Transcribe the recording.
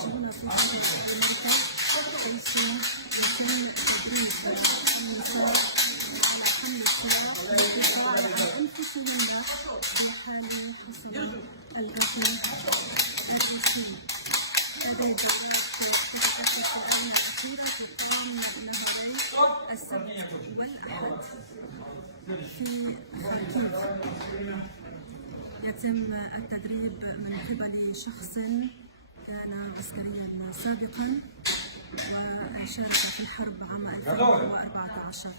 يسجلون في هذه الأكاديمية يدرسون عشان يدرسوا النساء حمل السلاح والدفاع عن أنفسهم في حال حصول القتل الرسمي. هذا الجرائم في الفترة الأخيرة تتضمن نهضة السبت والأحد في خاركيف. يتم التدريب من قبل شخص كان عسكريا سابقا وشارك في الحرب عام 2014.